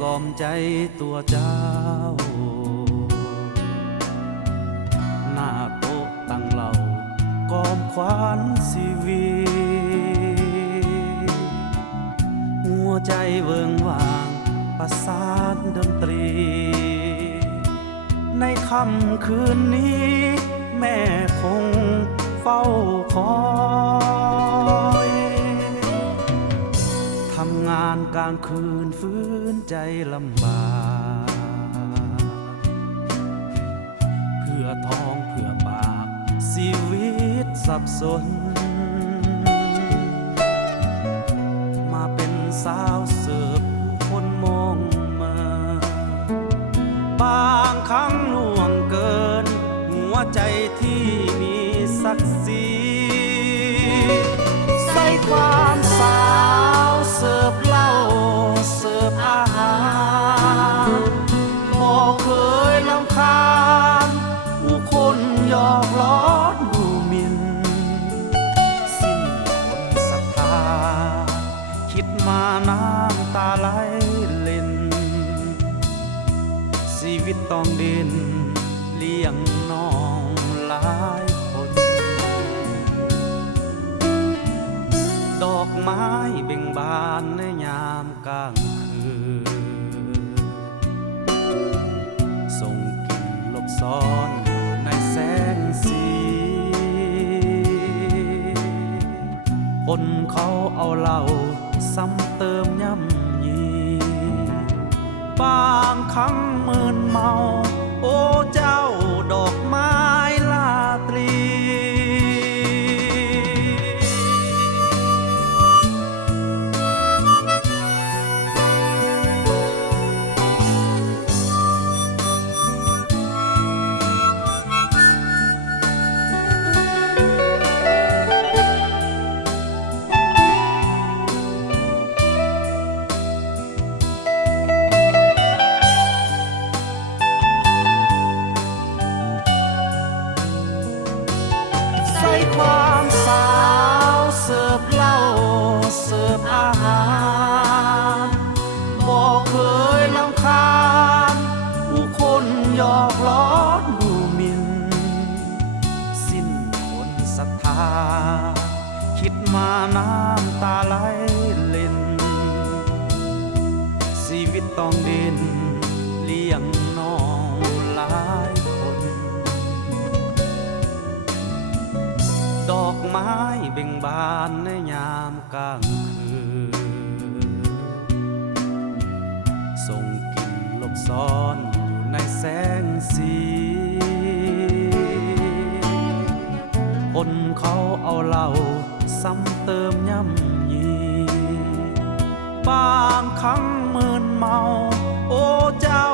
กล่อมใจตัวเจ้าหน้าโต๊ะตั้งเหล่ากอมขวานชีวิตหัวใจเวิงว่างประสานดนตรีในค่ำคืนนี้แม่คงเฝ้าคอยทำงานกลางคืนฟื้นใจลำบากเพื่อทองเพื่อปากชีวิตสับสนมาเป็นสาวเสิร์ฟคนมองมาบางครั้งล่วงเกินหัวใจที่มีศักดิ์ศรีใส่ความสาวเสิร์ฟเหล้าเสิร์ฟอาหารบ่เคยรำคาญผู้คนหยอกล้อดูหมิ่นสิ้นคนศรัทธาคิดมาน้ำตาไหลเล่นชีวิตต้องดินเลี้ยงน้องหลายคนดอกไม้เบ่งบานในยามกลางคืนส่งกลิ่นหลบซ่อนอยู่ในแสงสีคนเขาเอาเหล้าซ้ำเติมย่ำยีบางครั้งมึนเมาโอ้เจ้าดอกไม้ลาตรีความสาวเสิร์ฟเหล้าเสิร์ฟอาหารบ่เคยรำคาญผู้คนหยอกล้อดูหมิ่นสิ้นคนศรัทธาคิดมาน้ำตาไหลเล่นชีวิตต้องดินเลี้ยงน้องหลายคนดอกไม้เบ่งบานในยามกลางคืนส่งกลิ่นหลบซ่อนอยู่ในแสงสีคนเขาเอาเหล้าซ้ำเติมย่ำยีบางครั้งมึนเมาโอ้เจ้า